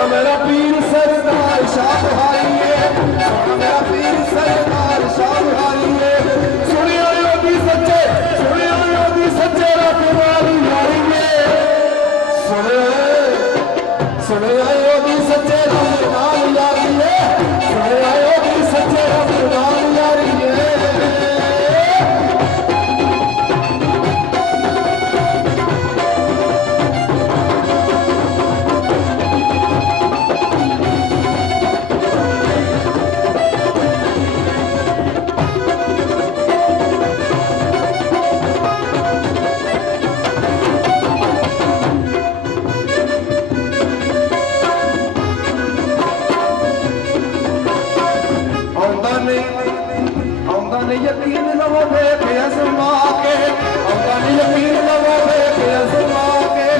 सोना मेरा पीर सरदार शाह बुहारी है, सोना मेरा पीर सरदार शाह बुहारी है। सुनिया योगी सच्चे, सुनिया योगी सच्चे रब वाली यारी है। सुनिया योगी सच्चे रब नाल यारी है, सुनिया योगी सच्चे रब नाल यारी है। यकीन लवो देख अज़मा के, औदा ने यकीन लवो देख अज़मा के।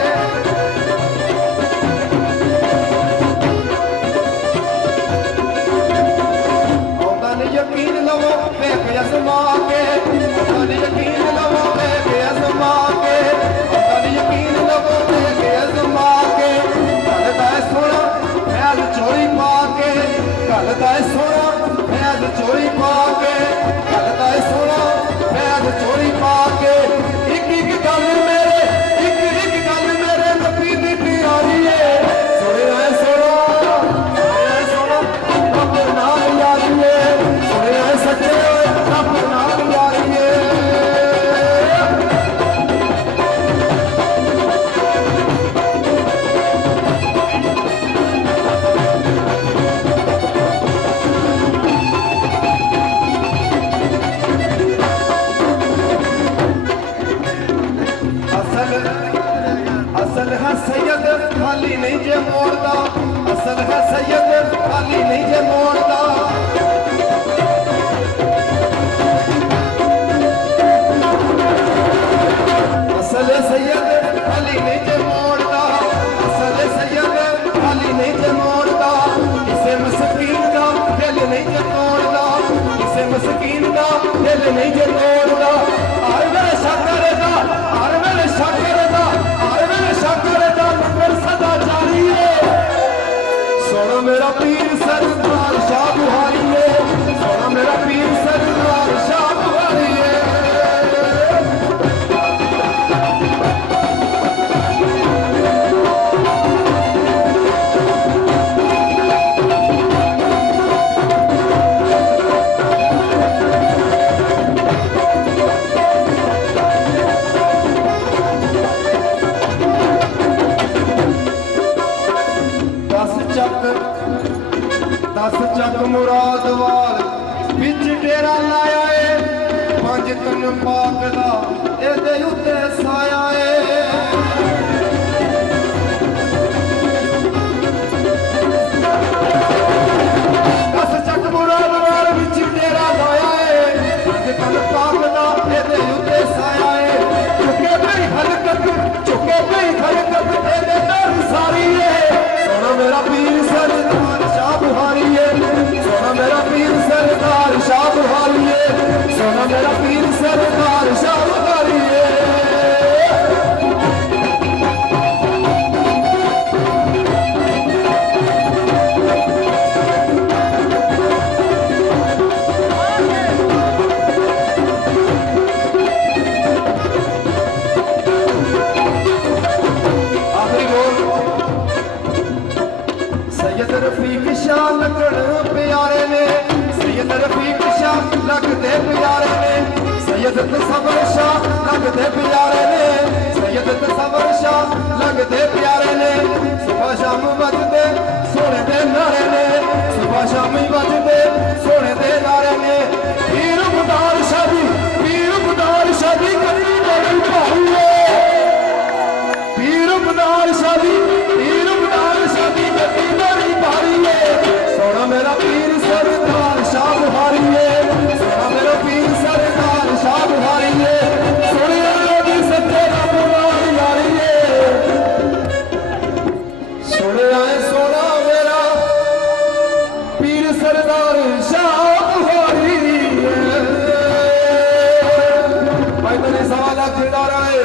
औदा ने यकीन लवो देख अज़मा के, औदा ने यकीन लवो देख अज़मा के, औदा ने यकीन लवो देख अज़मा के। गल दा सोना ख्याल चोरी पा के, गल दा सोना ख्याल चोरी पा के, सोना फैज चोरी पा के। एक एक गल मेरे, एक एक गल मेरे नबी दी प्यारी है। सोने आए सोना, सोने आए सोना रब नाल यारी है, सोने आए सच्चे रब नाल यारी है। असल है सैयद खाली नहीं जे मोड़दा, असल है सैयद खाली नहीं जे मोड़दा। असल सैयद खाली नहीं जे मोड़दा, असल सैयद खाली नहीं जे मोड़दा। किसे मस्कीन का दिल नहीं जे तोड़दा, किसे मस्कीन का दिल नहीं जे तोड़दा। हर वेले शक्कर दा, हर वेले शक्कर दा, हर वेले शक्कर दा लंगर सदा जारी है। सोना मेरा पीर सरदार शाह बुहारी है, सोना मेरा पीर सरदार शाह बुहारी है। दस चक मुराद वाल बिच डेरा लाया है, पंज कन पाक दा एदे उत्ते साया है। दस चक मुराद वाल बिच डेरा लाया है, पंज कन पाक दा एदे उत्ते साया है। चुके नहीं हरकत, चुके नहीं हरकत एदे नाल सारी है। सोना मेरा पीर सरदार शाह बुहारी है, सोना मेरा पीर सरदार शाह बुहारी है, सोना मेरा पीर सरदार शाह बुहारी है। आखिरी बोल सैयद रफीक शाह लगन प्यारे ने, सैयद रफीक शाह लगते प्यारे ने, सैयद तसव्वुर शाह लगते प्यारे ने, सैयद तसव्वुर शाह लगते प्यारे ने। सुबह शाम बजते सोने दे नारे ने, सुबह शाम बजते सोने दे नारे ने। पीर मुदार शादी, पीर मुदार शादी करनी बड़ी भारी है। पीर मुदार शादी, पीर मुदार शादी करनी बड़ी भारी है। सोना मेरा पीर सरदार शाह बुहारी है, सोना मेरा पीर सरदार शाह बुहारी है। सोने योगी सच्चे रब नाल यारी है। सोने आए सोना मेरा पीर सरदार शाह बुहारी है। भाई मैंने सवाल खिला रहा है